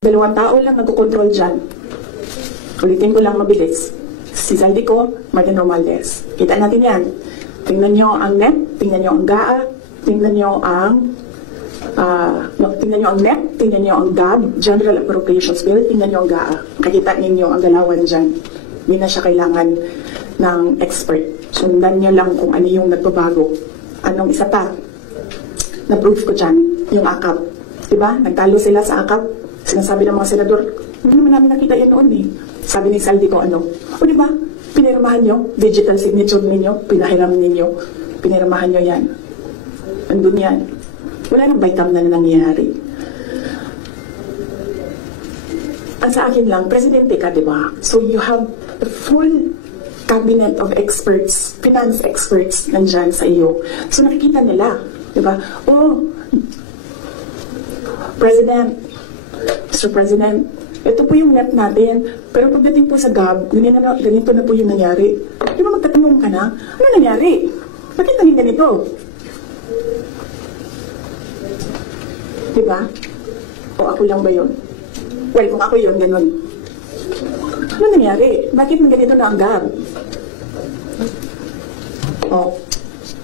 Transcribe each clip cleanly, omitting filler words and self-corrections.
Dalawang tao lang nagkocontrol dyan. Ulitin ko lang mabilis. Si Zaldico, Martin Romualdez. Kita natin yan. Tingnan nyo ang NEP, tingnan nyo ang GAA, tingnan nyo ang tingnan nyo ang NEP, tingnan nyo ang GAB, General Appropriations Bill, tingnan nyo ang GAA. Kakita ninyo ang galawan dyan. Hindi na siya kailangan ng expert. Sundan nyo lang kung ano yung nagbabago. Anong isa pa? Na-proof ko dyan, yung AKAP. Diba? Nagtalo sila sa AKAP. Sinasabi ng mga senador, hindi naman namin nakita yan noon eh. Sabi ni Zaldico, ano? O diba? Pinirmahan nyo, digital signature ninyo, pinahiram ninyo, pinirmahan nyo yan. Andun yan. Wala nang bycam na nangyayari. Ang sa akin lang, presidente ka, diba? So you have a full cabinet of experts, finance experts nandyan sa iyo. So nakikita nila, diba? Oh, President, Mr. President, ito po yung net natin. Pero pagdating po sa GAB, ganito na po yung nangyari. Di ba magtatanong ka na, ano nangyari? Bakit naging ganito? Di ba? O ako lang ba yun? Well, kung ako yun, ganun. Ano nangyari? Bakit ganito na ang GAB?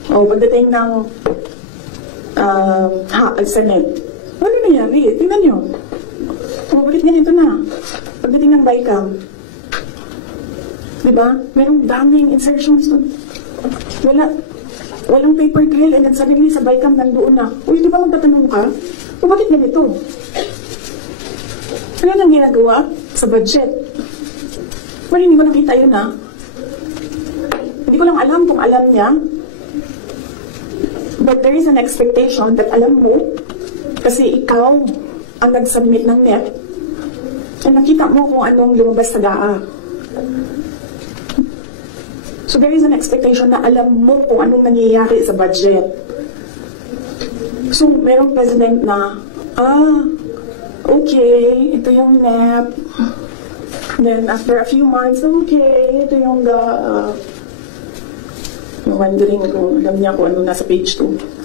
O pagdating ng Senate, ano nangyari? Tingnan nyo. Bakit ganito na? Pagdating ng BICAM, diba? Merong daming insertions doon. Walang paper trail and then suddenly sa BICAM nandoon na. Uy, di ba magtatanong ka? O bakit ganito? Ano nang ginagawa sa budget? Well, hindi ko nakita yun ha. Hindi ko lang alam kung alam niya. But there is an expectation that alam mo kasi ikaw ang nag-submit ng NEP, at nakita mo kung anong lumabas sa GAA. So there is an expectation na alam mo kung anong nangyayari sa budget. So merong president na, okay, ito yung NEP. Then after a few months, okay, ito yung GAA. Wondering kung alam niya kung ano nasa page 2.